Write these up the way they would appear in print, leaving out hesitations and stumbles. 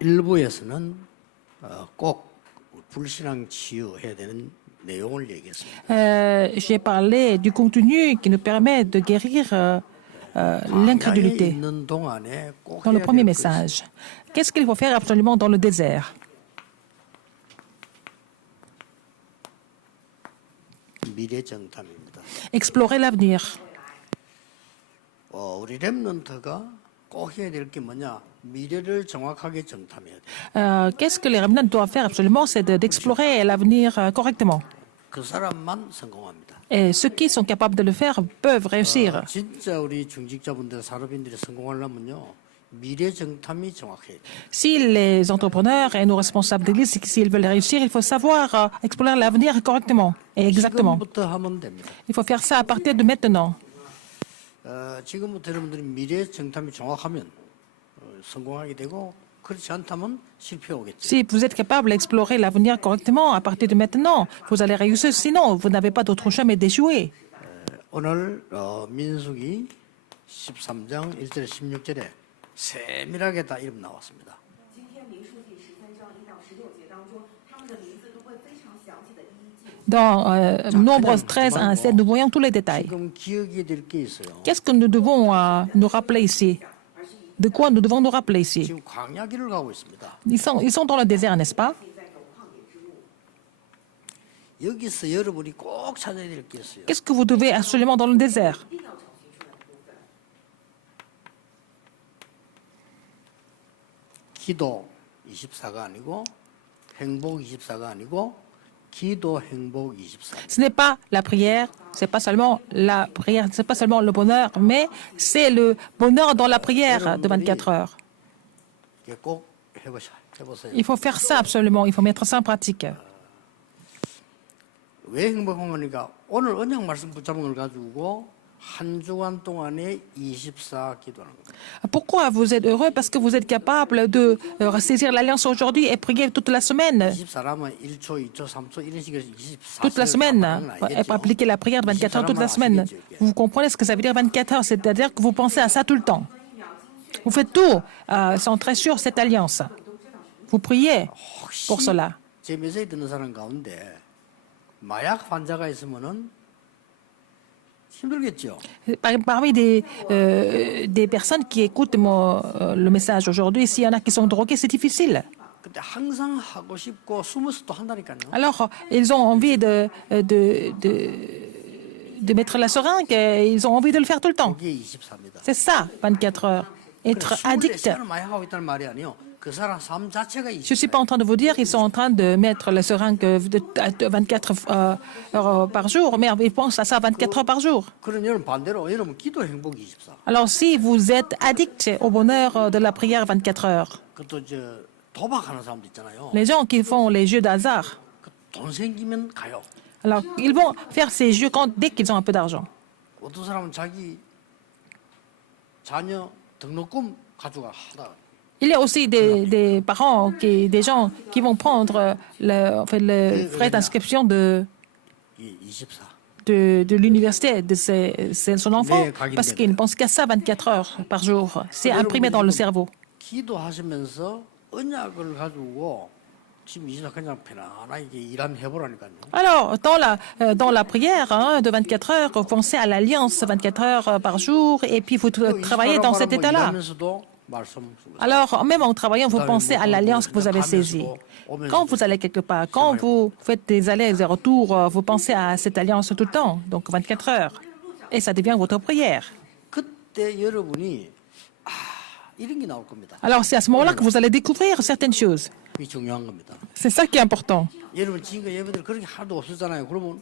일부에서는 꼭 불신앙 치유해야 되는 내용을 얘기했습니다. J'ai parlé du contenu qui nous permet de guérir 광야에 l'incrédulité 있는 동안에 꼭 dans le 해야 premier 될 것이 message. Qu'est-ce qu'il faut faire absolument dans le désert? 미래 정탐입니다. Explorer l'avenir. 우리 렘넌트가 꼭 해야 될 게 뭐냐? 미래를 정확하게 정탐해야 돼. Qu'est-ce que les remnants doivent faire absolument? C'est d'explorer l'avenir correctement. 그 사람만 성공합니다. Et ceux qui sont capables de le faire peuvent réussir. 진짜 우리 중직자분들, 산업인들이 성공하려면요, 미래 정탐이 정확해야 돼. Si les entrepreneurs et nos responsables d'église, s'ils veulent réussir, il faut savoir explorer l'avenir correctement et exactement. 지금부터 하면 됩니다. Il faut faire ça à partir de maintenant. 지금부터 여러분들이 미래 정탐이 정확하면 성공하게 되고, 그렇지 않다면 실패하겠죠. Si vous êtes capable d'explorer l'avenir correctement à partir de maintenant, vous allez réussir. Sinon, vous n'avez pas d'autre choix mais d'échouer. 오늘 민수기 13장 1절에 16절에 세밀하게 다 이름 나왔습니다. 今天民数记13章1到16节当中，他们的名字都会非常详细的一一记录。 Dans Nombre 13 à 7, nous voyons tous les détails. 지금 기억이 될 게 있어요. Qu'est-ce que nous devons nous rappeler ici? De quoi nous devons nous rappeler ici? 지금 광야길을 가고 있습니다. Ils sont dans le désert, n'est-ce pas? 여기서 여러분이 꼭 찾아야 될 게 있어요. Qu'est-ce que vous devez absolument dans le désert? 기도 24가 아니고 행복 24가 아니고 기도 행복 24. Ce n'est pas la prière, c'est pas seulement la prière, c'est pas seulement le bonheur, mais c'est le bonheur dans la prière de 24 heures. 이게 꼭 해보세요. Il faut faire ça absolument, il faut mettre ça en pratique. 왜 행복한 거니까 오늘 언약 말씀 붙잡은 걸 가지고 한 주간 동안에 24 기도하는 거예요. Pourquoi vous êtes heureux? Parce que vous êtes capable de saisir l'alliance aujourd'hui et prier toute la semaine. 24라면 1초, 2초, 3초 이런 식으로 24. Toute la semaine, et appliquer la prière de 24 heures toute la semaine. Vous comprenez ce que ça veut dire 24 heures? C'est-à-dire que vous pensez à ça tout le temps. Vous faites tout, centré sur cette alliance. Vous priez pour cela. 제 메시지 듣는 사람 가운데 마약 환자가 있으면은 힘들겠죠. Parmi des personnes qui écoutent le message aujourd'hui, s'il y en a qui sont drogués, c'est difficile. 근데 항상 하고 싶고 숨어서 또 한다니까요. Alors, ils ont envie de mettre la seringue, et ils ont envie de le faire tout le temps. 그게 24입니다. C'est ça, 24 heures. Être addict. 사람 마약하고 있다는 말이 아니요. 그 사람 삶 자체가 Je ne suis pas en train de vous dire qu'ils sont en train de mettre la seringue de 24 heures par jour, mais ils pensent à ça 24 heures par jour. 그런 여러분 반대로 여러분 기도 행복 24. Alors, si vous êtes addict au bonheur de la prière 24 heures, 그것도 도박하는 사람도 있잖아요. les gens qui font les jeux d'hasard, 돈 생기면 가요. alors ils vont faire ces jeux dès qu'ils ont un peu d'argent. 어떤 사람은 자기 자녀 등록금 가져가 하다. Il y a aussi des parents, des gens qui vont prendre le frais d'inscription de 24. l'université de son enfant parce qu'ils ne pensent qu'à ça 24 heures par jour. C'est imprimé dans le cerveau. 기도하시면서 언약을 가지고 지금 이제 그냥 편안하게 일하면 해보라니까요. Alors, dans la prière de 24 heures, vous pensez à l'alliance 24 heures par jour et puis vous travaillez dans cet état-là. Alors, même en travaillant, vous pensez à l'alliance que vous avez saisie. Quand vous allez quelque part, quand vous faites des allers et retours, vous pensez à cette alliance tout le temps, donc 24 heures. Et ça devient votre prière. 그때 여러분이 이런 게 나올 겁니다. Alors, c'est à ce moment-là que vous allez découvrir certaines choses. 이게 중요한 겁니다. C'est ça qui est important. 여러분 지금까지 예배들 그렇게 하나도 없었잖아요. 그러면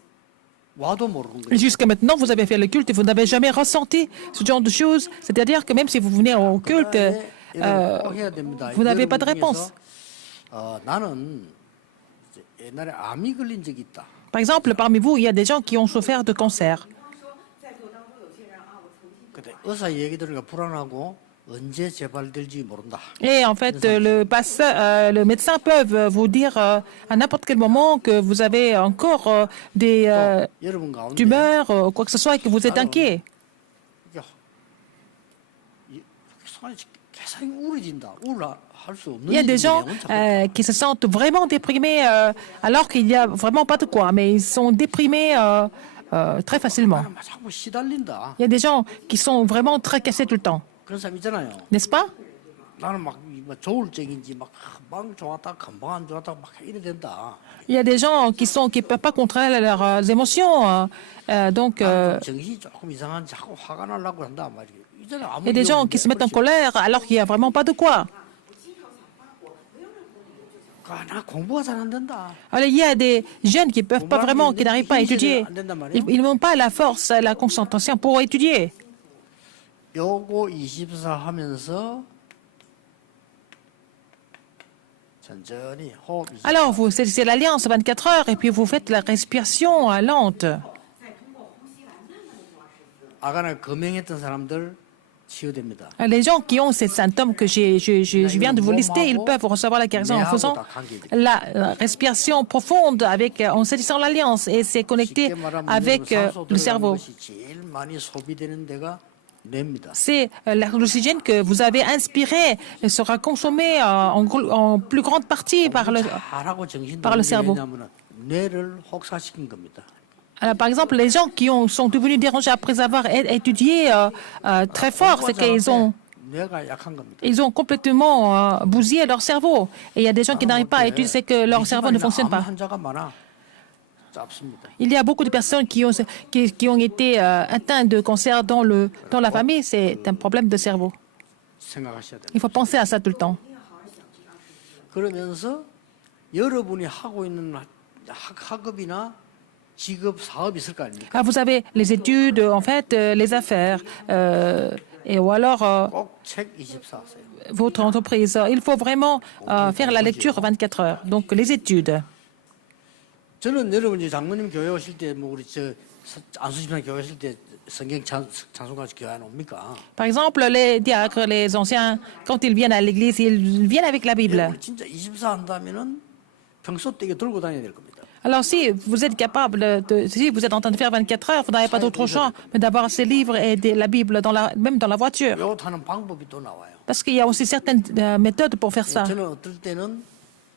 와도 모르는 거예요. Jusqu'à maintenant, vous avez fait le culte et vous n'avez jamais ressenti ce genre de choses. C'est-à-dire que même si vous venez au culte, vous n'avez pas de réponse. 나는 옛날에 암이 걸린 적이 있다. Par exemple, parmi vous, il y a des gens qui ont souffert de cancer. 比方说，在座当中有些人啊，我曾经 그때 의사 얘기 들으니까 불안하고 언제 재발될지 모른다. Et en fait, le médecin peut vous dire à n'importe quel moment que vous avez encore des 여러분 가운데 tumeurs, quoi que ce soit, et que vous êtes inquiet. 계산이 우울해진다. 우울할 수 없는 Il y a des gens 일이네요, 자꾸. qui se sentent vraiment déprimés alors qu'il n'y a vraiment pas de quoi, mais ils sont déprimés très facilement. 나는 막 자꾸 시달린다. Il y a des gens qui sont vraiment tracassés tout le temps, 그런 사람 있잖아요. n'est-ce pas? 나는 막 조울증인지 막 금방 좋았다 금방 안 좋았다 막 이래 된다. Il y a des gens qui ne peuvent pas contrôler leurs émotions, donc 정신이 조금 이상한 자꾸 화가 나려고 한다 말이에요. 이전에 il y a 아무리 des gens qui se mettent en colère alors qu'il n'y a vraiment pas de quoi. 나 공부가 잘 안 된다. Alors, il y a des jeunes qui peuvent pas vraiment, qui n'arrivent pas à étudier. Ils n'ont pas la force, la concentration pour étudier. 요거 24 하면서 천천히 호흡. Alors, c'est l'alliance 24 heures et puis vous faites la respiration lente. 아간을 금행했던 사람들 치유됩니다. Les gens qui ont ces symptômes que je viens de vous lister, ils peuvent recevoir la guérison en faisant la respiration profonde en saisissant l'alliance et c'est connecté avec le cerveau. 것이 제일 많이 소비되는 데가 뇌입니다. C'est l'oxygène que vous avez inspiré sera consommé en plus grande partie par le 잘하고 정신 par le cerveau. 왜냐하면 뇌를 혹사시킨 겁니다. Alors, par exemple, les gens qui sont devenus dérangés après avoir étudié très fort, c'est qu'ils ont 뇌가 약한 겁니다. ils ont complètement bousillé leur cerveau. Et il y a des gens qui n'arrivent pas à étudier, c'est que leur cerveau ne fonctionne pas. 환자가 많아. 짧습니다. Il y a beaucoup de personnes qui ont été atteintes de cancer dans la famille. C'est un problème de cerveau. 생각하셔야 돼요. Il faut penser à ça tout le temps. 그러면서 여러분이 하고 있는 학업이나 직업, 사업이 있을 거 아닙니까? Ah, vous avez les études, en fait, les affaires, ou alors 꼭 책 24 하세요. votre entreprise. Il faut vraiment faire la lecture 24 heures. Donc, les études. 저는 여러분 이제 장로님 교회 오실 때 뭐 우리 안수집사 교회 오실 때 성경 찬송가지 교회 안 옵니까? Par exemple, les diacres, les anciens, quand ils viennent à l'église, ils viennent avec la Bible. 여러분 진짜 24 한다면은 평소 때 이거 들고 다녀야 될 겁니다. Alors, si vous êtes capable, si vous êtes en train de faire 24 heures, vous n'avez pas d'autre choix mais d'avoir ces livres et la Bible même dans la voiture. 이거 하는 방법이 또 나와요. Parce qu'il y a aussi certaines méthodes pour faire ça. 저는 어떨 때는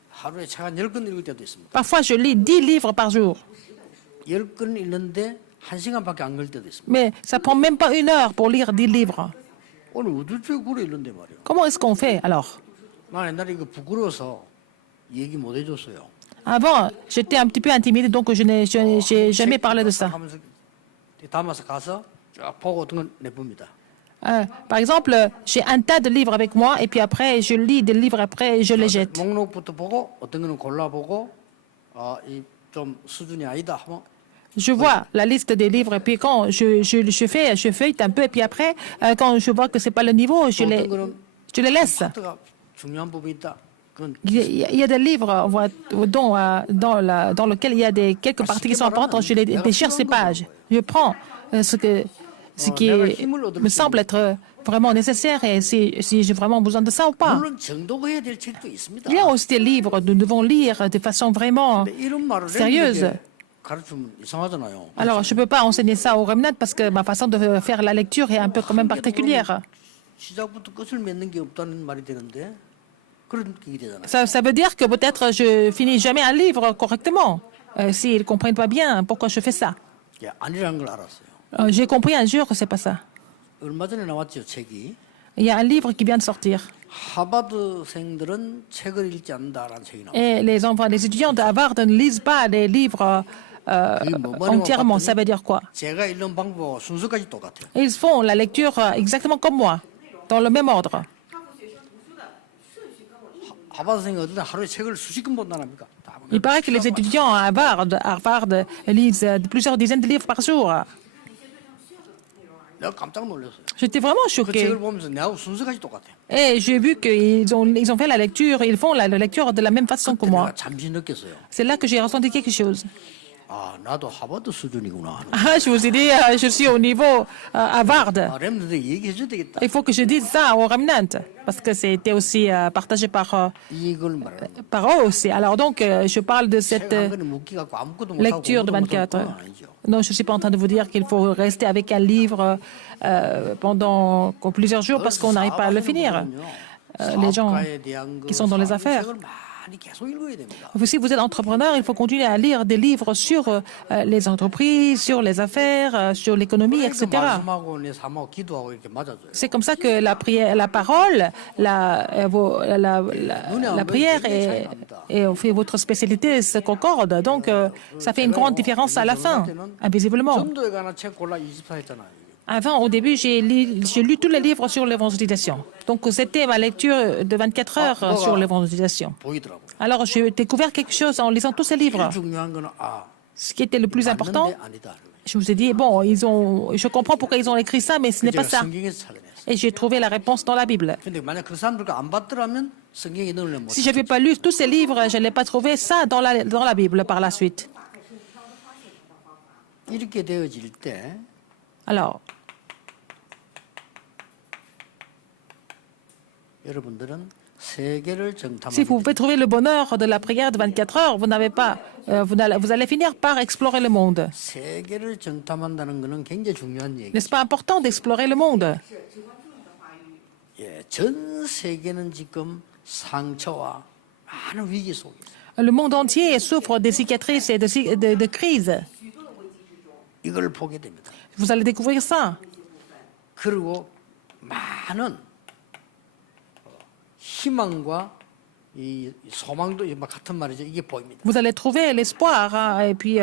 하루에 책 한 10권 읽을 때도 있습니다. Parfois, je lis 10 livres par jour. 10권 읽는데 1시간밖에 안 걸릴 때도 있습니다. Mais ça prend même pas 1 heure pour lire 10 livres. 오늘 우둘째 굴에 읽는데 말이에요. Comment est-ce qu'on fait alors? 난 옛날에 이거 부끄러워서 얘기 못 해줬어요. Avant, j'étais un petit peu intimidée, donc je n'ai jamais parlé de ça. 하면서 담아서 가서 쫙 보고 어떤 건 내봅니다. Par exemple, j'ai un tas de livres avec moi et puis après, je lis des livres après et je les jette. 목록부터 보고 어떤 거는 골라보고 이 좀 수준이 아니다 하면 Je vois la liste des livres et puis quand je feuillete un peu et puis après, quand je vois que c'est pas le niveau, je les laisse. 파트가 중요한 부분이 있다. 그건 Il y a des livres dans lesquels il y a quelques parties qui sont importantes, je les déchire ces pages. Je prends ce qui me semble être vraiment nécessaire et si j'ai vraiment besoin de ça ou pas. 물론 정독해야 될 책도 있습니다. Il y a aussi des livres que nous devons lire de façon vraiment 근데 이런 말을 sérieuse. 렘에게 가르치면 이상하잖아요. Alors, je ne peux pas enseigner ça au remnant parce que ma façon de faire la lecture est un peu quand même particulière. 시작부터 끝을 맺는 게 없다는 말이 되는데 그런 게 되잖아요. Ça veut dire que peut-être je finis jamais un livre correctement. S'ils ne comprennent pas bien pourquoi je fais ça. 예, 아니라는 걸 알았어요. J'ai compris un jour que c'est pas ça. 얼마 전에 나왔죠 책이. Il y a un livre qui vient de sortir. 하버드생들은 책을 읽지 않는다라는 책이 나왔어요. Et les enfants, les étudiants de Harvard ne lisent pas les livres entièrement. Ça veut dire quoi? 제가 읽는 방법 순서까지 똑같아요. Ils font la lecture exactement comme moi, dans le même ordre. 하버드생이 어떤 하루에 책을 수십 권 본다랍니까? Il paraît que les étudiants à Harvard lisent plusieurs dizaines de livres par jour. 내가 깜짝 놀랐어요. J'étais vraiment 그 choquée. 책을 보면서 내하고 순서까지 똑같아요. Et j'ai vu qu'ils ont fait la lecture, ils font la lecture de la même façon que moi. 내가 잠시 느꼈어요. C'est là que j'ai ressenti quelque chose. 아, 나도 하버드 수준이구나. Ah, je vous ai dit, je suis au niveau Harvard. 아, 렘들한테 얘기해줘야 되겠다. Il faut que je dise ça au Remnant, parce que c'était aussi partagé 이걸 말하는 거. par eux aussi. Alors donc, je parle de cette 책 한 권에 묶기 갖고 아무것도 못하고 lecture de 공부도 못하고 24 그건 heures. 아니죠. Non, je ne suis pas en train de vous dire qu'il faut rester avec un livre pendant plusieurs jours parce qu'on n'arrive pas à le finir. Les gens qui sont dans les affaires. 많이 계속 읽어야 됩니다. Si vous êtes entrepreneur, il faut continuer à lire des livres sur les entreprises, sur les affaires, sur l'économie, etc. 말씀하고 내 삶하고 기도하고 이렇게 맞아줘요. C'est comme ça que la prière, la parole, la prière et votre spécialité se concordent. Donc, ça fait une grande différence à la fin, invisiblement. 전도에 관한 책 골라 24 했잖아요. Avant, au début, j'ai lu tous les livres sur l'évangélisation. Donc, c'était ma lecture de 24 heures sur l'évangélisation. 보이더라고요. Alors, j'ai découvert quelque chose en lisant tous ces livres. 제일 중요한 거는 아, Ce qui était le plus important, 맞는데 아니다. je vous ai dit, bon, je comprends pourquoi ils ont écrit ça, mais ce n'est pas 제가 ça. 성경에서 찾아냈어요. Et j'ai trouvé la réponse dans la Bible. 근데 만약 그 사람들과 안 받더라면 성경에 넣으려면 못. Si je n'avais pas lu tous ces livres, je n'allais pas trouver ça dans la Bible par la suite. 이렇게 되어질 때 Alors, 여러분들은 세계를 si 정탐하게 vous pouvez trouver le bonheur de la prière de 24 heures, vous allez finir par explorer le monde. 세계를 정탐한다는 것은 굉장히 중요한 얘기. N'est-ce pas important d'explorer le monde? 예, 전 세계는 지금 상처와 많은 위기 속에 있어요. Le monde entier souffre des cicatrices et de crises. 이걸 보게 됩니다. Vous allez découvrir ça. 그리고 많은 희망과 이 소망도 막 같은 말이죠. 이게 보입니다. Vous allez trouver l'espoir hein, et puis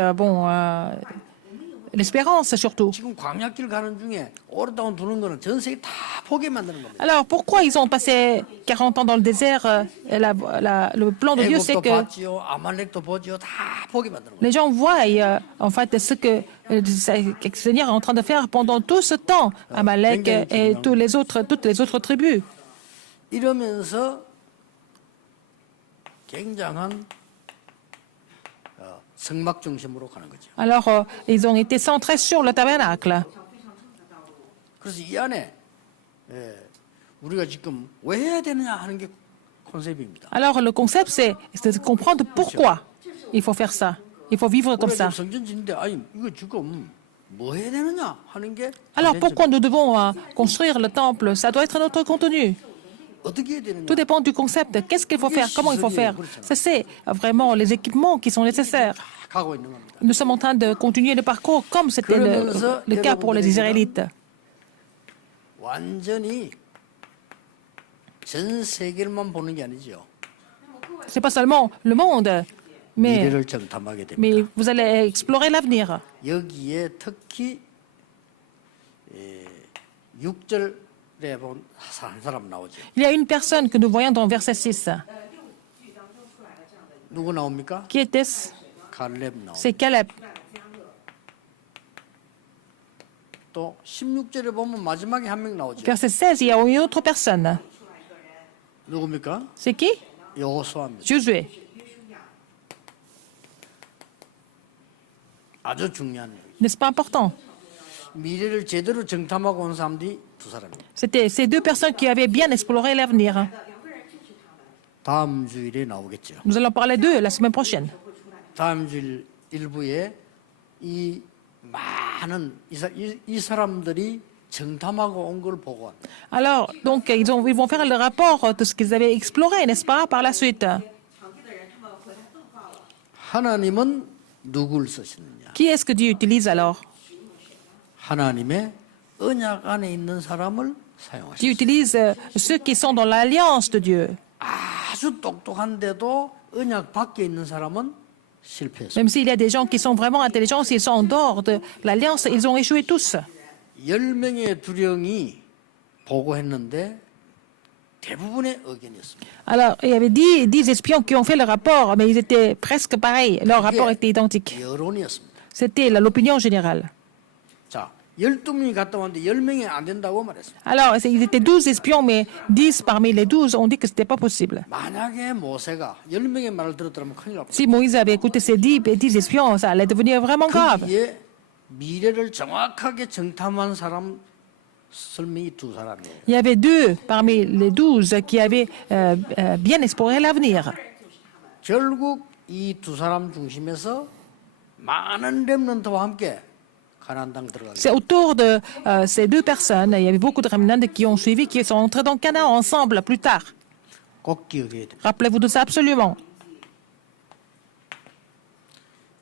l'espérance surtout. 지금 광야길 가는 중에 오랫동안 두는 거는 전 세계 다 포기에 만드는 겁니다. Alors pourquoi ils ont passé 40 ans dans le désert le plan de Dieu, c'est 애굽도 que 봤지요, 아말렉도 보지요, 다 포기 만드는 거예요. les gens voient en fait ce que le Seigneur est en train de faire pendant tout ce temps, Amalek et toutes les autres tribus. 이러면서 굉장한 성막 중심으로 가는 거죠. Alors ils ont été centrés sur le tabernacle. 그래서 이 안에 우리가 지금 왜 해야 되느냐 하는 게 컨셉입니다. Alors le concept c'est de comprendre pourquoi il faut faire ça. Il faut vivre comme ça. 우리가 지금 성전 짓는데 아니 이거 지금 뭐 해야 되느냐 하는 게 Alors pourquoi nous devons construire le temple? Ça doit être notre contenu. 어떻게 해야 되느냐. Tout dépend du concept. Qu'est-ce qu'il faut faire? Comment il faut faire? Ça, c'est vraiment les équipements qui sont nécessaires. 가고 있는 겁니다. Nous sommes en train de continuer le parcours comme c'était le cas pour les Israélites. 완전히 전 세계만 보는 게 아니죠. Ce n'est pas seulement le monde, mais 미래를 정탐하게 됩니다. vous allez explorer l'avenir. 여기에 특히 6절에 본 한 사람 나오죠. Il y a une personne que nous voyons dans verset 6. 누구 나옵니까? Qui était-ce? 갈렙 나오고. C'est Caleb. 또 16절에 보면 마지막에 한 명 나오죠. Verset 16, il y a une autre personne. 누굽니까? C'est qui? 여호수아입니다. Josué. 아주 중요한 얘기. N'est-ce pas important? 미래를 제대로 정탐하고 온 사람들이 두 사람입니다. C'était ces deux personnes qui avaient bien exploré l'avenir. 다음 주일에 나오겠죠. Nous allons parler d'eux la semaine prochaine. 다음 주일 일부에 이 많은 이 사람들이 정탐하고 온 걸 보고 합니다. Alors, donc, ils vont faire le rapport de ce qu'ils avaient exploré, n'est-ce pas, par la suite. 하나님은 누굴 쓰시느냐? Qui est-ce que Dieu utilise alors? 하나님의 언약 안에 있는 사람을 Dieu 사용하십니다. utilise ceux qui sont dans l'alliance de Dieu. 아주 똑똑한데도 언약 밖에 있는 사람은 실패했습니다. Même s'il y a des gens qui sont vraiment intelligents, s'ils sont en dehors de l'alliance, ils ont échoué tous. 10명의 두령이 보고했는데 대부분의 의견이었습니다. Alors, il y avait 10 espions qui ont fait le rapport, mais ils étaient presque pareils. Leur rapport était identique. 여론이었습니다. C'était l'opinion générale. 자, 12명이 갔다 왔는데 10명이 안 된다고 말했습니다. Alors, ils étaient 12 espions, mais 10 parmi les 12 ont dit que ce n'était pas possible. 만약에 모세가 10명의 말을 들었더라면 큰일 납니다. Si Moïse avait écouté ces 10 espions, ça allait devenir vraiment grave. 거기에 미래를 정확하게 정탐한 사람 설명이 두 사람이에요. Il y avait deux parmi les 12 qui avaient bien exploré l'avenir. 결국 이 두 사람 중심에서 많은 렘넌트와 함께 가나안 땅 들어가게. C'est autour de ces deux personnes, il y avait beaucoup de remnants qui ont suivi, qui sont entrés dans Canaan ensemble plus tard. 꼭 기억해야 돼. Rappelez-vous de ça absolument.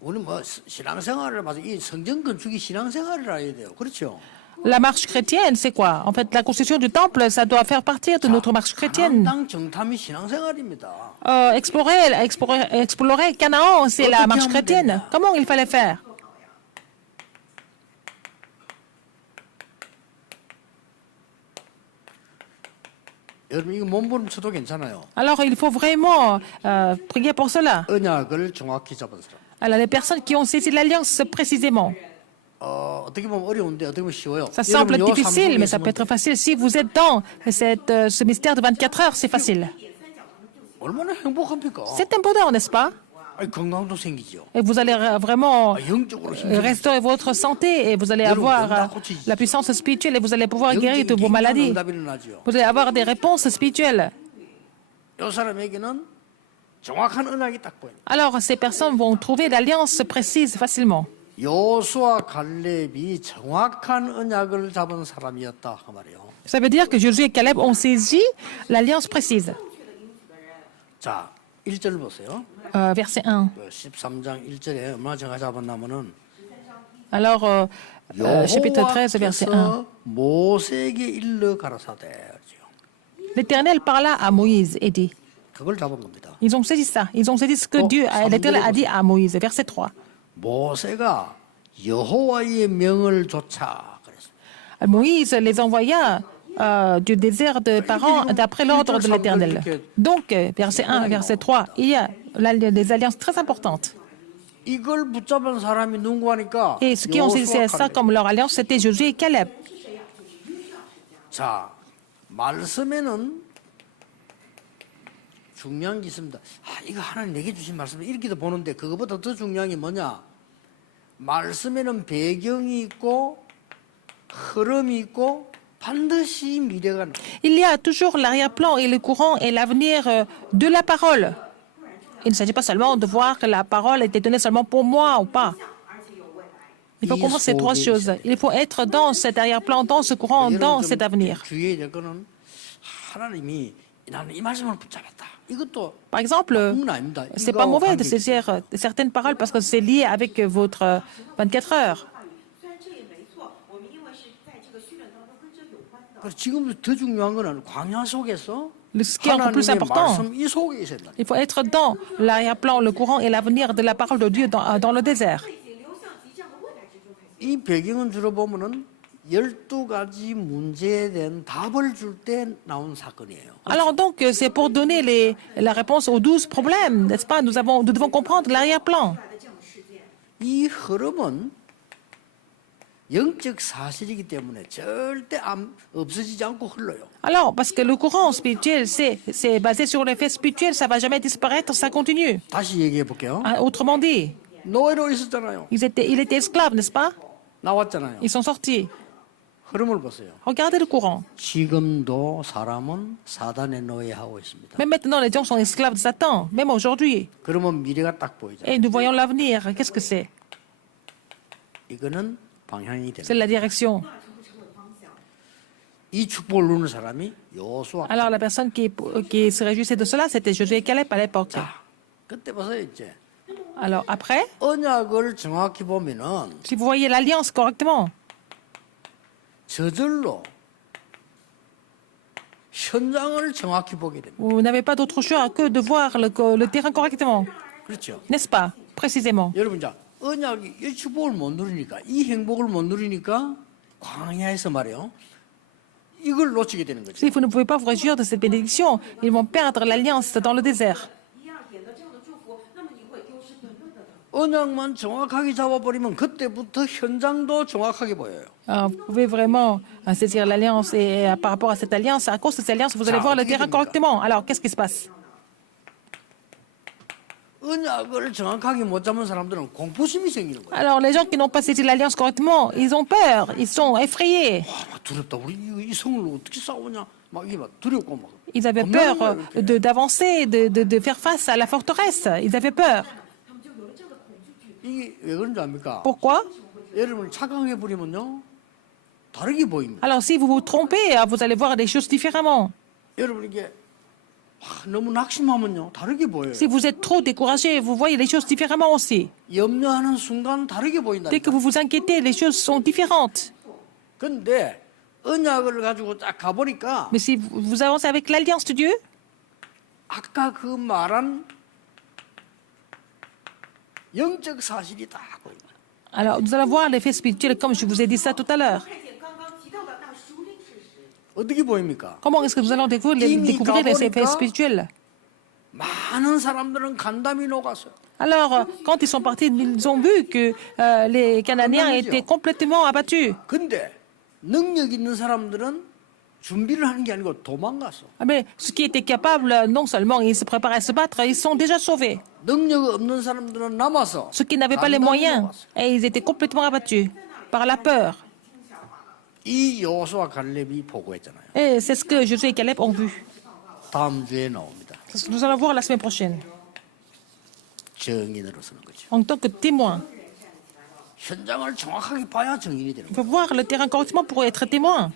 우리 뭐 신앙생활을 봐서 이 성전 건축이 신앙생활이라 해야 돼요. 그렇죠? La marche chrétienne, c'est quoi? En fait, la construction du temple, ça doit faire partie de notre marche 가나안 chrétienne. 땅 정탐이 신앙생활입니다. Explorer Canaan, c'est la marche chrétienne. Comment il fallait faire? 여러분 이거 몸부림 쳐도 괜찮아요. Alors, il faut vraiment prier pour cela. 언약을 정확히 잡은 사람. Alors, les personnes qui ont saisi l'alliance précisément. 어떻게 보면 어려운데 어떻게 보면 쉬워요. Ça semble 여러분, 요 difficile, mais ça 삼복에 peut être facile. Si vous êtes dans ce mystère de 24 heures, c'est facile. 얼마나 행복합니까? C'est un bonheur, n'est-ce pas? 아니, 건강도 생기죠. Et vous allez vraiment 영적으로 힘들죠. restaurer votre santé et vous allez avoir la puissance spirituelle et vous allez pouvoir guérir de vos maladies. 응답이 일어나죠. Vous allez avoir des réponses spirituelles. 이 사람에게는 정확한 언약이 딱 보여요. Alors, ces personnes vont trouver l'alliance précise facilement. 여호수아 갈렙이 정확한 언약을 잡은 사람이었다 그 말이에요. Ça veut dire que Josué et Caleb ont saisi l'alliance précise. 자, 1절 보세요. Verset 1. 13장 1절에 얼마나 정확히 잡았냐면은 Alors, chapitre 13, verset 1. 여호와께서 모세에게 일러 가라사대. L'Éternel parla à Moïse et dit. 그걸 잡은 겁니다. Ils ont saisi ça. Ils ont saisi ce que l'Éternel a dit à Moïse. Verset 3. 모세가 여호와의 명을 좇아 그랬습니다. Moïse les envoya du désert de Paran d'après l'ordre de l'Éternel. Donc, verset 1, verset 3, il y a des alliances très importantes. 이걸 붙잡은 사람이 누구 하니까 Et ceux qui ont saisi ça comme leur alliance, c'était Josué et Caleb. 자, 말씀에는 중요한 게 있습니다. 이거 하나님 내게 주신 말씀을 이렇게도 보는데 그거보다 더 중요한 게 뭐냐? 말씀에는 배경이 있고 흐름이 있고 반드시 미래가 나와요. Il y a toujours l'arrière-plan et le courant et l'avenir de la parole. Il ne s'agit pas seulement de voir que la parole était donnée seulement pour moi ou pas. Il faut comprendre ces trois choses. Il faut être dans cet arrière-plan, dans ce courant, dans cet avenir. 주의해야 될 거는 하나님이 나는 이 말씀을 붙잡았다. 이것도 Par exemple, c'est pas mauvais de saisir certaines paroles parce que c'est lié avec votre 24 heures. 虽然这也没错，我们因为是在这个训练当中跟这有关的。 그래서 지금 더 중요한 거는 광야 속에서 Ce qui est encore plus 하나님의 important, 말씀 이 속에 있어야 된다. il faut être dans l'arrière-plan, le courant et l'avenir de la parole de Dieu dans le désert. 背景流向即将的未来之中才行。 이 배경은 주로 보면은 12가지 문제에 대한 답을 줄 때 나온 사건이에요. Alors donc, c'est pour donner la réponse aux 12 problèmes, n'est-ce pas? Nous devons comprendre l'arrière-plan. 的这样的事件， 이 흐름은 영적 사실이기 때문에 절대 없어지지 않고 흘러요. Alors, parce que le courant spirituel, c'est basé sur les faits spirituels, ça va jamais disparaître, ça continue. 다시 얘기해 볼게요. Autrement dit, 노예로 있었잖아요. il était esclave, n'est-ce pas? 나왔잖아요. Ils sont sortis. 흐름을 보세요. Regardez le courant. 지금도 사람은 사단의 노예하고 있습니다. Même maintenant, les gens sont esclaves de Satan, même aujourd'hui. 그러면 미래가 딱 보이죠. Et nous voyons l'avenir. Qu'est-ce que c'est? 이거는 방향이 C'est 됩니다. la direction. 이 축복을 누는 사람이 여호수아. Alors, la personne qui se réjouissait de cela, c'était Josué et Caleb à l'époque. 자, 그때 보세요 이제 Alors, après, 언약을 정확히 보면은 si vous voyez l'alliance correctement, 저절로 현장을 정확히 보게 됩니다. vous n'avez pas d'autre choix que de voir le terrain correctement. 그렇죠. N'est-ce pas? Précisément. 여러분 자 언약이 이 축복을 못 누리니까 이 행복을 못 누리니까 광야에서 말이요. 이걸 놓치게 되는 거죠. Si vous ne pouvez pas vous réjouir de cette bénédiction, ils vont perdre l'alliance dans le désert. 一样点的这样的祝福，那么你会丢失本论的。 언약만 정확하게 잡아버리면 그때부터 현장도 정확하게 보여요. Alors, vous pouvez vraiment saisir l'alliance et par rapport à cette alliance, à cause de cette alliance, vous allez voir le terrain correctement. Alors, qu'est-ce qui se passe? 언약을 정확하게 못 잡은 사람들은 공포심이 생기는 거예요. Alors, les gens qui n'ont pas saisi l'alliance correctement, ils ont peur, ils sont effrayés. 막 두렵다. 우리 이 성을 어떻게 싸우냐? 막 이게 막 두렵고 막. Ils avaient 겁나는 peur 거예요, 이렇게. d'avancer, de faire face à la forteresse. Ils avaient peur. 이게 왜 그런지 압니까? Pourquoi? 여러분을 착각해 버리면요 다르게 보입니다. Alors, si vous vous trompez, vous allez voir des choses différemment. 여러분 이게 너무 낙심하면요 다르게 보여요. Si vous êtes trop découragé, vous voyez les choses différemment aussi. 염려하는 순간 다르게 보인다. Dès que vous vous inquiétez, les choses sont différentes. 근데 언약을 가지고 딱 가보니까 Mais si vous avancez avec l'alliance de Dieu, 아까 그 말한 영적 사실이 딱 보입니다. alors nous allons voir l'effet spirituel comme je vous ai dit ça tout à l'heure. 看见刚刚提到的那属灵事实。 어떻게 보입니까? Comment est-ce que nous allons découvrir les effets spirituels? 많은 사람들은 간담이 녹았어요. Alors, quand ils sont partis, ils ont vu que les Cananéens étaient complètement abattus. 근데 능력 있는 사람들은 준비를 하는 게 아니고 도망갔어. Ah, mais ceux qui étaient capables, non seulement ils se préparaient à se battre, ils sont déjà sauvés. 능력 없는 사람들은 남아서 Ceux qui n'avaient pas les 간담이 moyens, 녹았어요. et ils étaient complètement abattus par la peur. 이 여호수아 갈렙이 보고했잖아요. Et c'est ce que Josué et Caleb ont vu. 다음 주에 나옵니다. C'est ce que nous allons voir la semaine prochaine. 증인으로 서는 거죠. En tant que témoin, 현장을 정확하게 봐야 증인이 되는 il 거예요. faut voir le terrain correctement pour être témoin.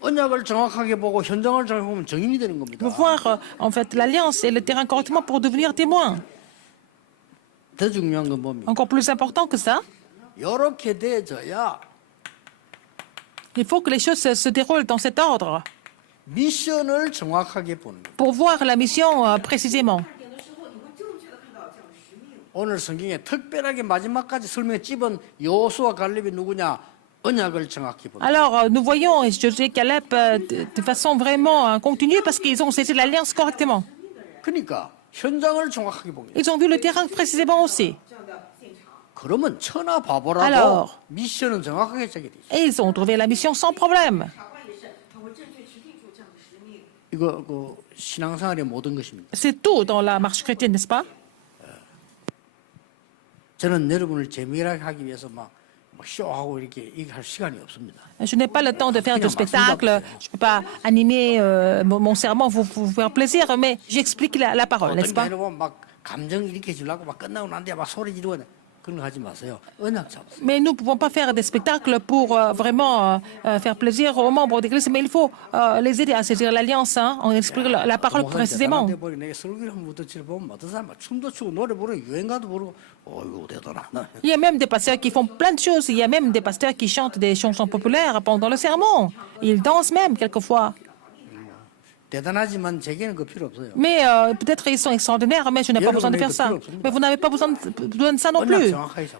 언약을 정확하게 보고 현장을 잘 보면 증인이 되는 Il 겁니다. faut voir en fait l'alliance et le terrain correctement pour devenir témoin. 더 중요한 건 뭡니까? Encore plus important que ça, 이렇게 돼져야 il faut que les choses se déroulent dans cet ordre 미션을 정확하게 보는 거예요. pour voir la mission précisément. 点的时候，你会正确的看到这样的使命。 오늘 성경에 특별하게 마지막까지 설명에 찝은 여호수아 갈렙이 누구냐? 언약을 정확히 보는 거예요. Alors, nous voyons Josué et Caleb de façon vraiment continue parce qu'ils ont saisi l'alliance correctement. 그러니까 현장을 정확하게 본 거예요. Ils ont vu le terrain précisément aussi. 这样的现场， 그러면 천하 바보라도 Alors. 미션은 정확하게 짜게 돼 있어요. Et ils ont trouvé la mission sans problème. 法官也是很会正确指定出这样的使命。 이거 신앙생활의 모든 것입니다. C'est tout dans la marche chrétienne, n'est-ce pas? 저는 여러분을 재미있게 하기 위해서 막 쇼하고 이렇게 할 시간이 없습니다. Je n'ai pas le temps de faire de spectacle. Je ne peux pas animer mon serment, vous faire plaisir, mais j'explique la parole, n'est-ce 어떤 pas? 여러분 막 감정 일으켜 주려고 막 끝나고 난 뒤에 막 소리 지르고 그런 거 하지 마세요. 언약 잡으세요. Mais nous ne pouvons pas faire des spectacles pour vraiment faire plaisir aux membres d'église, mais il faut les aider à saisir l'alliance, hein, on explique la parole précisément. 대단한데 보니 내가 설교를 한번 보면 어떤 사람 막 춤도 추고 노래 부르고 유행가도 부르고 어이구 대단하다. Il y a même des pasteurs qui font plein de choses. Il y a même des pasteurs qui chantent des chansons populaires pendant le sermon. Ils dansent même quelquefois. 대단하지만 제게는 그 필요 없어요. Mais peut-être ils sont extraordinaires, mais je n'ai pas besoin de faire ça. Mais vous n'avez pas besoin de ça non plus.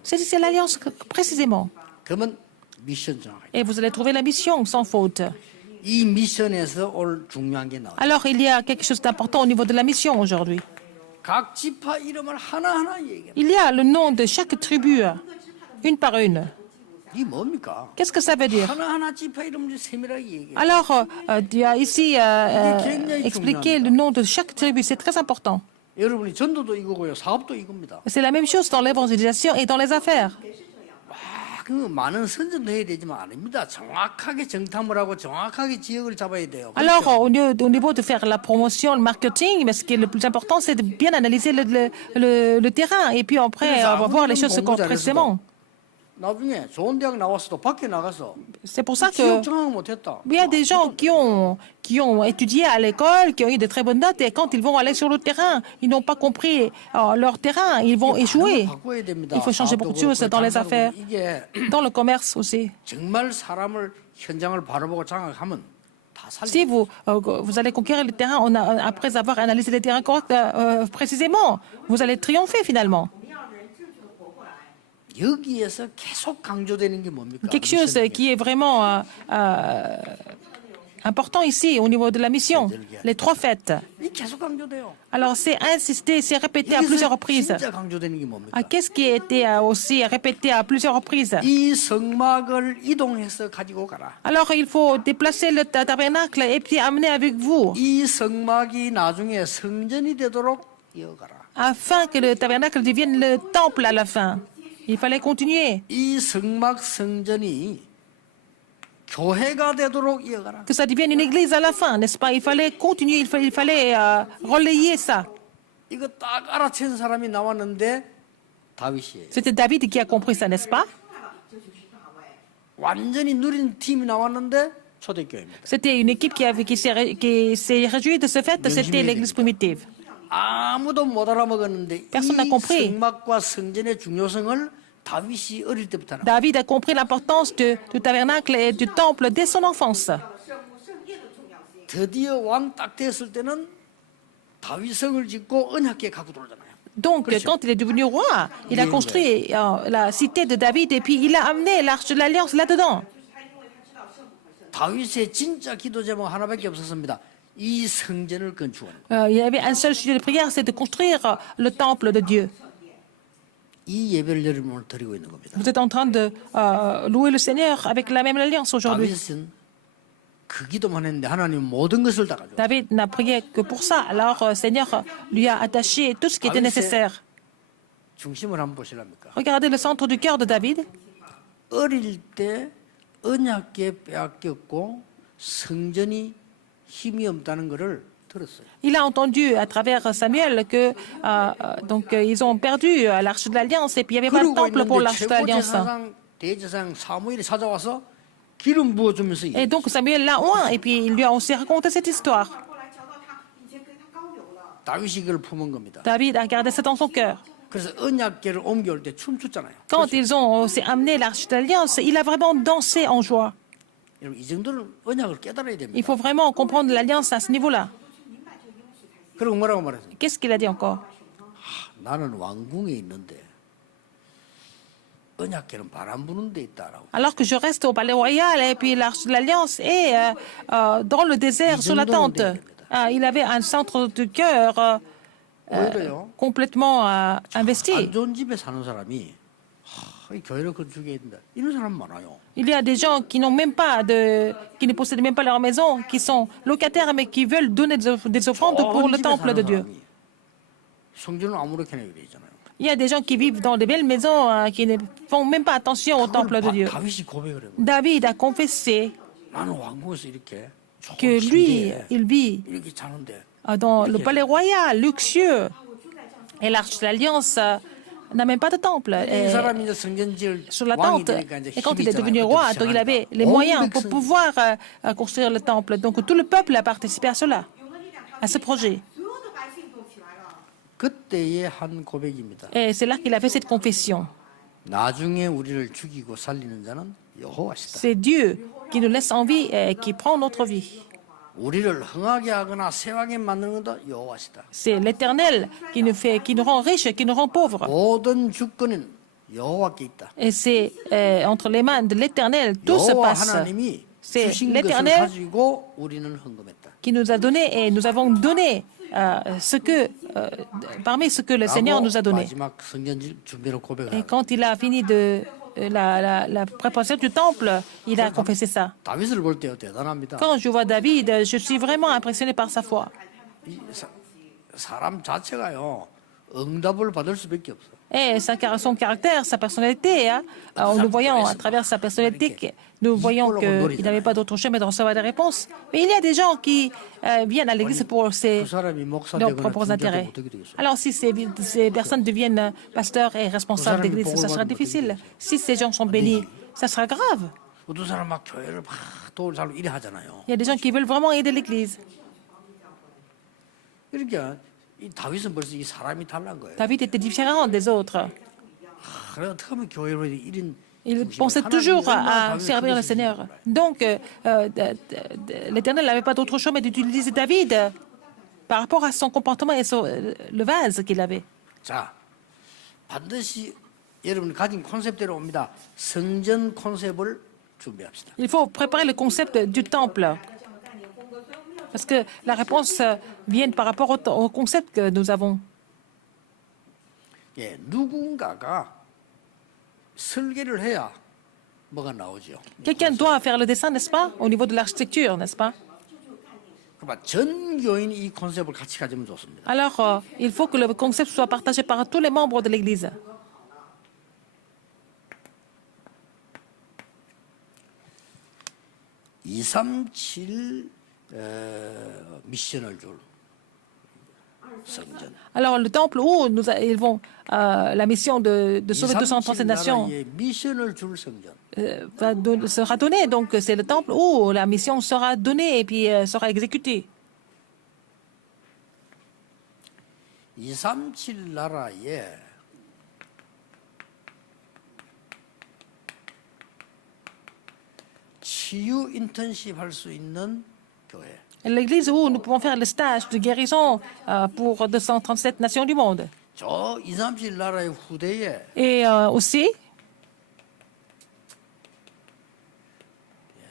C'est l'alliance précisément. 그러면 미션 정확하게. Et vous allez trouver la mission sans faute. 이 미션에서 올 중요한 게 나와요. Alors il y a quelque chose d'important au niveau de la mission aujourd'hui. 각 지파 이름을 하나하나 얘기해요. Il y a le nom de chaque tribu, une par une. 이게 뭡니까? Qu'est-ce que ça veut dire? 하나하나 지파 이름을 세밀하게 얘기해요. Alors, tu as ici expliqué le nom de chaque tribu, c'est très important. 여러분이 전도도 이거고요. 사업도 이겁니다. C'est la même chose dans l'évangélisation et dans les affaires. 그 많은 선전도 해야 되지만 아닙니다. 정확하게 정탐을 하고 정확하게 지역을 잡아야 돼요. Alors, au niveau de faire la promotion, le marketing, mais ce qui est le plus important, c'est de bien analyser le terrain. Et puis après, on va voir les choses se précisément. 나중에 좋은 대학 나왔어도 밖에 나가서 C'est pour ça que 지역 정확 못했다. il y a des gens qui ont étudié à l'école, qui ont eu de très bonnes notes, et quand ils vont aller sur le terrain, ils n'ont pas compris leur terrain, ils vont échouer. 바꿔야 됩니다. Il faut changer beaucoup de choses dans les affaires, 이게 dans le commerce aussi. 정말 사람을 현장을 바라보고 장악하면 다 살려. Si vous allez conquérir le terrain après avoir analysé les terrains corrects précisément, vous allez triompher finalement. 同样的人正确的活过来。 여기에서 계속 강조되는 게 뭡니까? Quelque chose qui est vraiment important ici au niveau de la mission, les 3 fêtes. 이 계속 강조돼요. Alors c'est insisté, c'est répété à plusieurs 여기서 reprises. 진짜 강조되는 게 뭡니까? Qu'est-ce qui a été aussi répété à plusieurs reprises? 이 성막을 이동해서 가지고 가라. Alors il faut déplacer le tabernacle et puis amener avec vous, 이 성막이 나중에 성전이 되도록 이어가라. afin que le tabernacle devienne le temple à la fin. Il fallait continuer, 이 성막 성전이 교회가 되도록 이어가라. que ça devienne une église à la fin, n'est-ce pas? Il fallait continuer, il fallait relayer ça. 이거 딱 알아챈 사람이 나왔는데 다윗이에요. C'était David qui a compris ça, n'est-ce pas? 这就是大卫。 완전히 누린 팀이 나왔는데 초대교회입니다. C'était une équipe qui s'est réjouie de ce fait, c'était l'église primitive. 아무도 못 알아먹었는데 Personne n'a 이 compris. 성막과 성전의 중요성을 다윗이 어릴 때부터 알아. David a compris l'importance du tabernacle et du temple dès son enfance. 圣母圣殿的重要性。 드디어 왕 딱 됐을 때는 다윗성을 짓고 언약궤 갖고 돌잖아요. Donc, quand il est devenu roi, il a construit la cité de David et puis il a amené l'arche de l'alliance là-dedans. 就是他，因为他知道圣母和圣 다윗의 진짜 기도 제목 하나밖에 없었습니다. 이 성전을 건축하는. Il y avait un seul sujet de prière, c'est de construire le temple de Dieu. 이 예배를 여러분 오늘 드리고 있는 겁니다. Vous êtes en train de louer le Seigneur avec la même alliance aujourd'hui. 다윗은 그 기도만 했는데 하나님 모든 것을 다 가져. David n'a prié que pour ça. Alors, Seigneur lui a attaché tout ce qui était nécessaire. 중심을 한번 보시랍니까? Regardez le centre du cœur de David. 어릴 때 언약궤 빼앗겼고 성전이 힘이 없다는 것을 들었어요. Il a entendu à travers Samuel que ils ont perdu l'arche de l'alliance et puis il n'y avait pas de 그러고 temple pour 있는데 l'arche de l'alliance. 최고제사장 대제사장 사무엘이 찾아와서 기름 부어주면서 Et donc Samuel l'a oint et puis il lui a aussi raconté cette histoire. 后来找到他，以前跟他高油了。 다윗이 이걸 품은 겁니다. David a gardé ça dans son cœur. 그래서 언약궤를 옮겨올 때 춤췄잖아요. Quand ils ont aussi amené l'arche de l'alliance, il a vraiment dansé en joie. 여러분 이 정도는 언약을 깨달아야 Il 됩니다. faut vraiment comprendre l'alliance à ce niveau-là. 그리고 뭐라고 말했어요? Qu'est-ce qu'il a dit encore? 나는 왕궁에 있는데 언약궤는 바람 부는 데 있다라고. Alors que je reste au palais royal et puis l'arche de l'alliance est dans le désert sous la tente. Il avait un centre de cœur 오히려요. complètement investi. 안 좋은 집에 사는 사람이 이 교회를 건축해야 된다. 이런 사람 많아요. Il y a des gens qui n'ont même pas qui ne possèdent même pas leur maison, qui sont locataires mais qui veulent donner des offrandes pour le temple de Dieu. 성전은 아무렇게나 이래 있잖아요. Il y a des gens qui vivent dans des belles maisons qui ne font même pas attention au temple de Dieu. 다윗이 고백을 해요. David a confessé 나는 왕궁에서 이렇게 que 좋은 lui, 침대에 il vit 이렇게 자는데 dans le palais royal, luxueux. Et l'arche de l'alliance n'a même pas de temple. 이 사람이 이제 성전 지을 Sur la 왕이 tente. 되니까 이제 Et quand 힘이 il est devenu 있잖아요. roi, 그때부터 donc il avait 시작하니까. les 온 moyens pour 백성 pouvoir construire le temple. Donc tout le peuple a participé à cela, à ce projet. 所有的百姓都起来了。 그때의 한 고백입니다. Et c'est là qu'il a fait cette confession. 나중에 우리를 죽이고 살리는 자는 여호와시다. C'est Dieu qui nous laisse en vie et qui prend notre vie. 우리를 흥하게 하거나 세하게 만드는 것도 여호와시다. C'est l'Éternel qui nous rend riches, qui nous rend pauvres. 모든 주권은 여호와께 있다. Et c'est entre les mains de l'Éternel, tout se 여호와 passe. 하나님이 C'est 주신 것을 l'Éternel 가지고 우리는 헌금했다. qui nous a donné et nous avons donné parmi ce que le Seigneur nous a donné. 마지막 성전 준비로 고백을 Et 하고 quand il a fini de la préparation du temple, il a confessé ça. 다윗을 볼 때요 대단합니다. Quand je vois David, je suis vraiment impressionné par sa foi. 이 사람 자체가요 응답을 받을 수밖에 없어. Et son caractère, sa personnalité, hein, en nous voyant à travers sa personnalité, nous voyons qu'il n'avait pas d'autre chemin de recevoir des réponses. Mais il y a des gens qui viennent à l'église pour 그 사람이 목사 leurs 되거나 propres 중직자도 intérêts. 어떻게 되겠어요? Alors si ces personnes deviennent pasteurs et responsables d'église, ça sera difficile. Si ces gens sont bénis, ça sera grave. 어떤 사람 막 교회를 막 도울 살고 이래 하잖아요. Il y a des gens qui veulent vraiment aider l'église. 그러니까 이 다윗은 벌써 이 사람이 달란 거예요. David était différent des autres. 그래 어떻게 하면 교회로 이런 Il pensait toujours à servir le Seigneur. Donc, l'Éternel n'avait pas d'autre choix mais d'utiliser David par rapport à son comportement et le vase qu'il avait. 자, 반드시 여러분 가진 콘셉트대로 옵니다. 성전 콘셉트를 준비합시다. Il faut préparer le concept du temple. Parce que la réponse vient par rapport au concept que nous avons. 예, 누군가가 설계를 해야 뭐가 나오죠. Quelqu'un doit faire le dessin, n'est-ce pas? Au niveau de l'architecture, n'est-ce pas? 그러니까 전 교인이 이 컨셉을 같이 가지면 좋습니다. Alors, il faut que le concept soit partagé par tous les membres de l'Église. (237) 미션을 줄 성전. Alors, le temple où ils vont, la mission de sauver 237 nations 나라에 미션을 줄 성전. sera donnée. Donc, c'est le temple où la mission sera donnée et puis sera exécutée. 237 나라에 치유 인턴십 할 수 있는 교회. L'église où nous pouvons faire le stage de guérison pour 237 nations du monde. 저 237 나라의 후대에 Et aussi,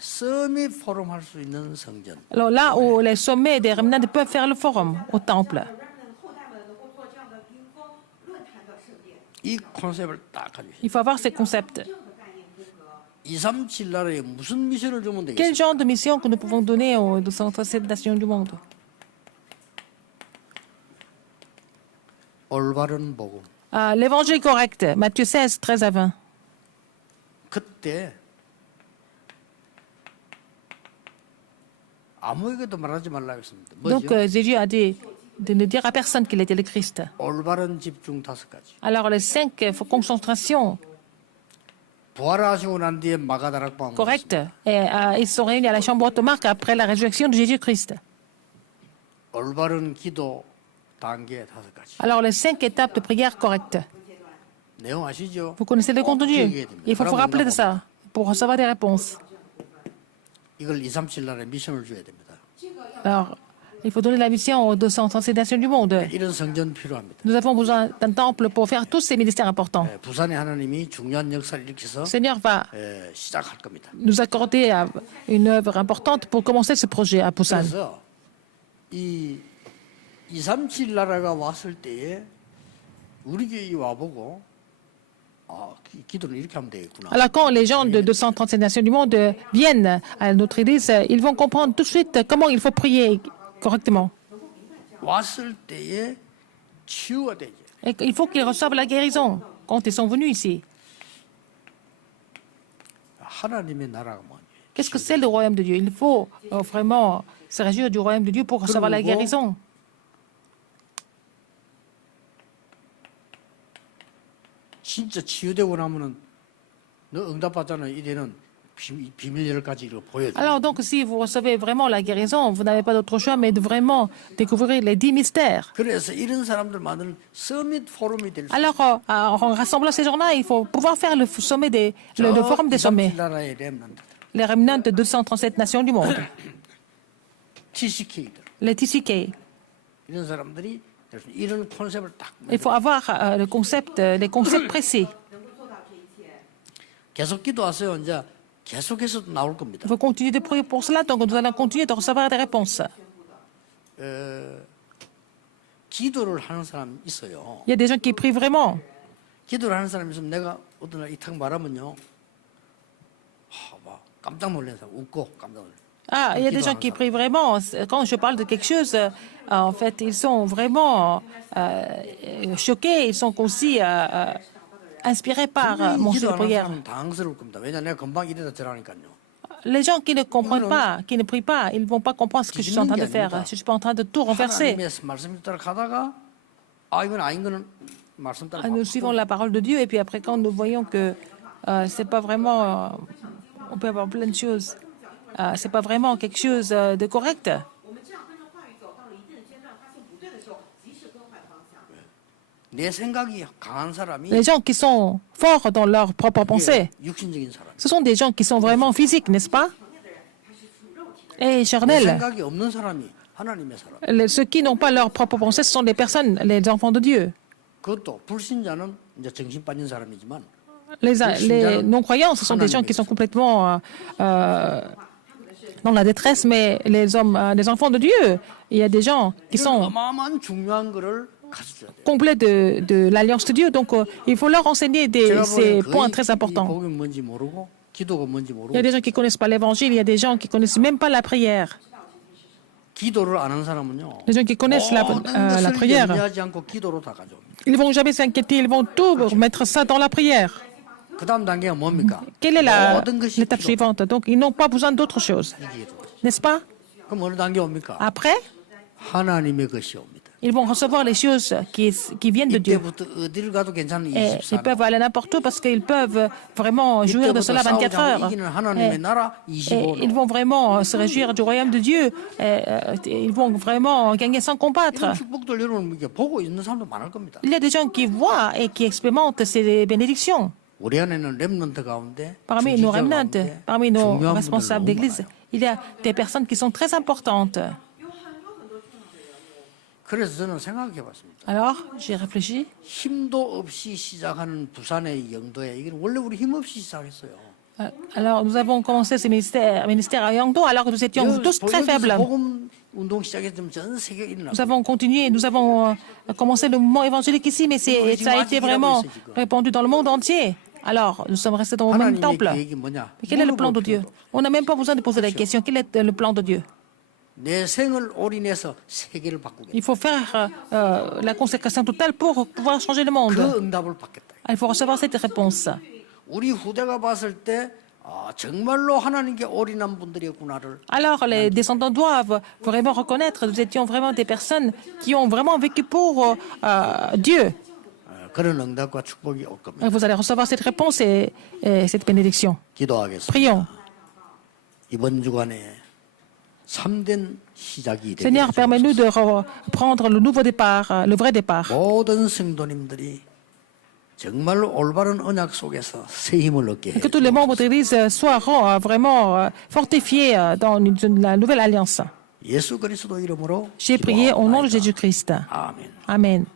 서밋 포럼 할 수 있는 성전. alors là où les sommets des remnants peuvent faire le forum au temple. 后代们能够做这样的冰封论坛的圣殿， 이 컨셉을 딱 가지고 Il faut avoir ces concepts. 这样的概念风格。 237 나라에 무슨 미션을 주면 Quel 되겠습니까? genre de mission que nous pouvons donner aux 237 nations du monde? 올바른 복음. L'évangile correct, Matthieu 16, 13 à 20. 그때 아무에게도 말하지 말라 했습니다. Donc 뭐죠? Jésus a dit de ne dire à personne qu'il était le Christ. 올바른 집중 5가지. Alors les 5 concentrations 부활하시고 난 뒤에 마가다락방 correctes, et, ils sont réunis à la chambre haute marque après la résurrection de Jésus-Christ. 올바른 기도 단계 5가지. Alors les 5 étapes de prière correctes. 내용 아시죠? Vous connaissez le contenu. Il faut vous rappeler de ça pour recevoir des réponses. 이걸 237 나라에 미션을 줘야 됩니다. Alors, il faut donner la mission aux 237 nations du monde. 이런 성전 필요합니다. Nous avons besoin d'un temple pour faire tous ces ministères importants. 부산에 하나님이 중요한 역사를 일으켜서 Le Seigneur va 시작할 겁니다. nous accorder une œuvre importante pour commencer ce projet à Busan. 그래서 이 237 나라가 왔을 때에 우리 교회 와보고 기도를 이렇게 하면 되겠구나. Alors, quand les gens de 237 nations du monde viennent à notre église, ils vont comprendre tout de suite comment il faut prier correctement. 왔을 때에 치유가 되죠. Et il faut qu'ils reçoivent la guérison quand ils sont venus ici. 하나님의 나라가 뭐냐? Qu'est-ce que c'est le royaume de Dieu? Il faut vraiment se réjouir du royaume de Dieu pour recevoir la guérison. 진짜 치유되고 나면은 너 응답받잖아. 이래는 비밀 10가지 이거 보여줘. Alors donc, si vous recevez vraiment la guérison, vous n'avez pas d'autre choix mais de vraiment découvrir les 10 mystères. 그래서 이런 사람들 만드는 서밋 포럼이 될 수. Alors, en rassemblant ces gens-là, il faut pouvoir faire le sommet le forum des sommets, 나라의 렘넌트, les remnants de 237 nations du monde, TCK들 les TCK. 이런 사람들이 이런 컨셉을 딱 Il faut avoir les concepts précis. 能够做到这一切， 계속 기도하세요. 이제 계속해서 나올 겁니다. Il faut continuer de prier pour cela, donc nous allons continuer de recevoir des réponses. 기도를 하는 사람 있어요. Il y a des gens qui prient vraiment. 기도를 하는 사람이 있으면 내가 어떤 날 이탁 말하면요, 막 깜짝 놀란 사람 웃고 깜짝 놀래. Ah, il y a des gens qui prient vraiment. Quand je parle de quelque chose, en fait, ils sont vraiment choqués. Ils sont aussi inspirés par mon style de 기도하는 prière. 사람은 당황스러울 겁니다. 왜냐 내가 금방 이래다 저라니까요. Les gens qui ne comprennent pas, qui ne prient pas, ils ne vont pas comprendre ce que je suis en train de faire. Je ne suis pas en train de tout renverser. 하나님의 말씀 따라 가다가 이건 아닌 거는 말씀 따라 Nous suivons la parole de Dieu et puis après, quand nous voyons que c'est pas vraiment, on peut avoir plein de choses. C'est pas vraiment quelque chose de correct. 我们这样跟着话语走到了一定的阶段，发现不对的时候，及时更换方向。 내 생각이 강한 사람이 Les gens qui sont forts dans leurs propres pensées, 육신적인 사람. ce sont des gens qui sont vraiment physiques, n'est-ce pas? Et 내 charnels. 생각이 없는 사람이 하나님의 사람. Ceux qui n'ont pas leurs propres pensées, ce sont des personnes, les enfants de Dieu. 그것도 불신자는 이제 정신 빠진 사람이지만 Les non-croyants, ce sont des gens qui sont complètement dans la détresse, mais les hommes, les enfants de Dieu. Il y a des gens qui 이런 sont 어마어마한 중요한 거를 가르쳐야 돼요. complets de l'alliance de Dieu. Donc, il faut leur enseigner 제가 ces 보기엔 points 거의 très 이 importants. 복음이 뭔지 모르고 기도가 뭔지 Il y 모르고 a des gens qui ne connaissent pas l'évangile, il y a des gens qui ne connaissent même pas la prière. 기도를 안 하는 사람은요. Les gens qui connaissent la 모든 것을 prière, 염려하지 않고 기도로 다 가져옵니다. ils ne vont jamais s'inquiéter, ils vont tout mettre ça dans la prière. 그 다음 단계가 뭡니까? Quelle est 모든 것이 l'étape 필요. suivante? Donc, ils n'ont pas besoin d'autre chose, n'est-ce pas? 그럼 어느 단계 옵니까? Après, 하나님의 것이 옵니다. ils vont recevoir les choses qui viennent de Dieu. 이때부터 어디를 가도 괜찮은 Et ils 24년. peuvent aller n'importe où parce qu'ils peuvent vraiment jouir de cela 24 heures. 이기는 하나님의 나라 Et 25년. ils vont vraiment se réjouir du royaume de Dieu. Ils vont vraiment gagner sans combattre. 이런 축복들 여러분 이렇게 보고 있는 사람도 많을 겁니다. Il y a des gens qui voient et qui expérimentent ces bénédictions. 우리 안에는 렘넌트 가운데 Parmi nos 주지자 remnants, 가운데 parmi nos 중요한 responsables 분들 너무 d'église, 많아요. il y a des personnes qui sont très importantes. 그래서 저는 생각해봤습니다. Alors, j'ai réfléchi. 힘도 없이 시작하는 부산의 영도에 이게 원래 우리 힘 없이 시작했어요. Alors, nous avons commencé ce ministère à Yangdo alors que nous étions tous très faibles. 복음 운동 시작했으면 전 세계 일어나. Nous avons continué, nous avons commencé le mouvement évangélique ici, mais ça a été vraiment répandu dans le monde entier. Alors, nous sommes restés dans le même 하나님의 temple. 계획이 뭐냐? Mais quel est le plan de 물어볼 Dieu? 필요도 없고. On n'a même pas besoin de poser la question. Quel est le plan de Dieu? 내 생을 올인해서 세계를 바꾸겠다. Il faut faire la consécration totale pour pouvoir changer le monde. 그 응답을 받겠다. Il faut recevoir cette réponse. 우리 후대가 봤을 때 정말로 하나님께 올인한 분들이었구나를. Alors, les descendants doivent vraiment reconnaître, nous étions vraiment des personnes qui ont vraiment vécu pour Dieu. 그런 응답과 축복이 올 겁니다. Et vous allez recevoir cette réponse et cette bénédiction. 기도하겠습니다. Prions. 이번 주간에 참된 시작이 되게 Seigneur, permets-nous de reprendre le nouveau départ, le vrai départ. 모든 성도님들이 정말로 올바른 언약 속에서 새 힘을 얻게 해. Que tous les membres de l'Église soient vraiment fortifiés dans la nouvelle alliance. 예수 그리스도 이름으로 J'ai prié au nom de Jésus-Christ. 아멘. Amen.